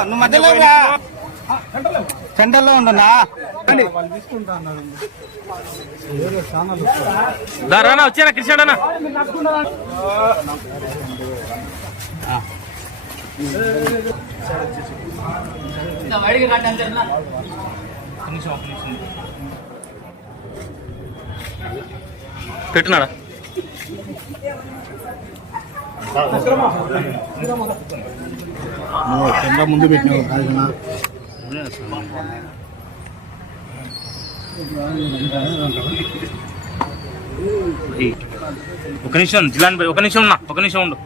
నువ్వు మధ్యలో సెంటర్లో ఉండనా? దారానా వచ్చారా కృష్ణ అన్న. పెట్టినాడా? కెమెరా ముందు పెట్టినావు రాజునా ఒక నిమిషం జిలాన్ భాయ్ ఒక నిమిషం ఉన్నా ఒక నిమిషం ఉండు.